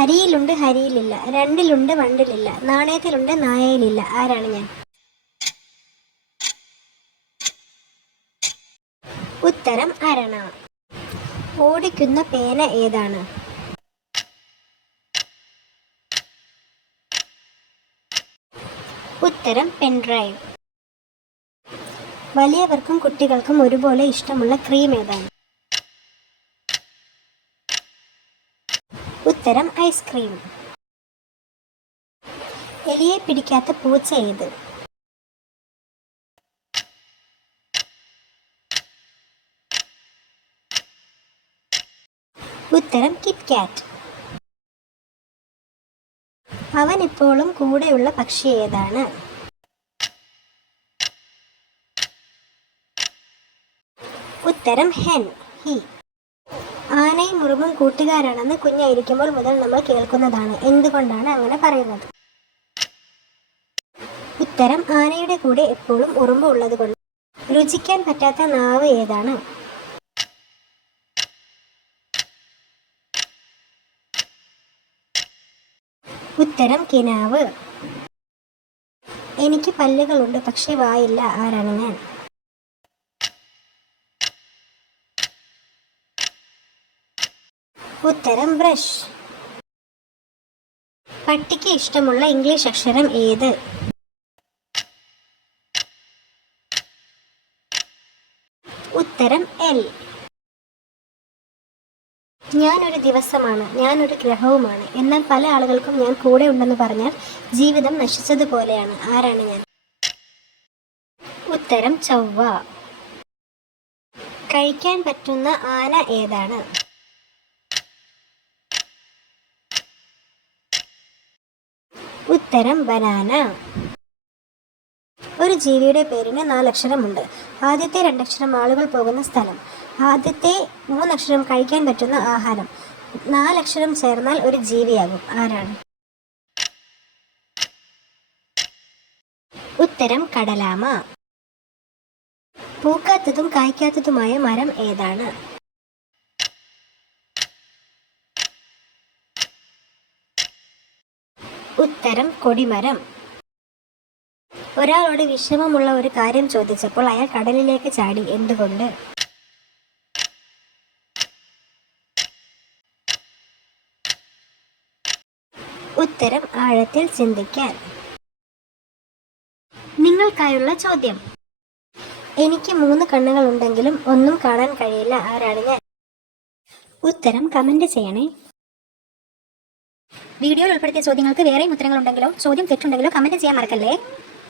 അരിയിലുണ്ട് ഹരിയിലില്ല, രണ്ടിലുണ്ട് വണ്ടിലില്ല, നാണയത്തിലുണ്ട് നായയിലില്ല. ആരാണ് ഞാൻ? ഉത്തരം അരണ. ഓടിക്കുന്ന പേന ഏതാണ്? ഉത്തരം പെൻഡ്രൈവ്. വലിയവർക്കും കുട്ടികൾക്കും ഒരുപോലെ ഇഷ്ടമുള്ള ക്രീം ഏതാണ്? ഉത്തരം ഐസ്ക്രീം. എലിയെ പിടിക്കാത്ത പൂച്ച ഏത്? ഉത്തരം കിറ്റ്കാറ്റ്. അവൻ ഇപ്പോഴും കൂടെയുള്ള പക്ഷി ഏതാണ്? ഉത്തരം ഹെൻ, ഹി. ആനയും ഉറുമ്പും കൂട്ടുകാരാണെന്ന് കുഞ്ഞായിരിക്കുമ്പോൾ മുതൽ നമ്മൾ കേൾക്കുന്നതാണ്. എന്തുകൊണ്ടാണ് അങ്ങനെ പറയുന്നത്? ഉത്തരം ആനയുടെ കൂടെ എപ്പോഴും ഉറുമ്പ് ഉള്ളത് കൊണ്ട്. രുചിക്കാൻ പറ്റാത്ത നാവ് ഏതാണ്? ഉത്തരം കിനാവ്. എനിക്ക് പല്ലുകളുണ്ട് പക്ഷെ വായില്ല. ആരാണ് ഞാൻ? ഉത്തരം ബ്രഷ്. പട്ടിക്ക് ഇഷ്ടമുള്ള ഇംഗ്ലീഷ് അക്ഷരം ഏത്? ഉത്തരം എൽ. ഞാനൊരു ദിവസമാണ്, ഞാനൊരു ഗ്രഹവുമാണ്, എന്നാൽ പല ആളുകൾക്കും ഞാൻ കൂടെ ഉണ്ടെന്ന് പറഞ്ഞാൽ ജീവിതം നശിച്ചതുപോലെയാണ്. ആരാണ് ഞാൻ? ഉത്തരം ചൊവ്വ. കഴിക്കാൻ പറ്റുന്ന ആന ഏതാണ്? ഉത്തരം ബനാന. ഒരു ജീവിയുടെ പേരിന് 4 അക്ഷരമുണ്ട്. ആദ്യത്തെ 2 അക്ഷരം ആളുകൾ പോകുന്ന സ്ഥലം, ആദ്യത്തെ 3 അക്ഷരം കഴിക്കാൻ പറ്റുന്ന ആഹാരം, 4 അക്ഷരം ചേർന്നാൽ ഒരു ജീവിയാകും. ആരാണ്? ഉത്തരം കടലാമ. പൂക്കാത്തതും കായ്ക്കാത്തതുമായ മരം ഏതാണ്? ഉത്തരം കൊടിമരം. ഒരാളോട് വിഷമമുള്ള ഒരു കാര്യം ചോദിച്ചപ്പോൾ അയാൾ കടലിലേക്ക് ചാടി. എന്തുകൊണ്ട്? ഉത്തരം ആഴത്തിൽ ചിന്തിക്കാൻ. നിങ്ങൾക്കായുള്ള ചോദ്യം. എനിക്ക് 3 കണ്ണുകൾ ഉണ്ടെങ്കിലും ഒന്നും കാണാൻ കഴിയില്ല. ആരാണ് ഞാൻ? ഉത്തരം കമന്റ് ചെയ്യണേ. വീഡിയോയിൽ ഉൾപ്പെടുത്തിയ ചോദ്യങ്ങൾക്ക് വേറെയും ഉത്തരങ്ങൾ ഉണ്ടെങ്കിലോ ചോദ്യം തെറ്റുണ്ടെങ്കിലോ കമന്റ് ചെയ്യാൻ മറക്കല്ലേ.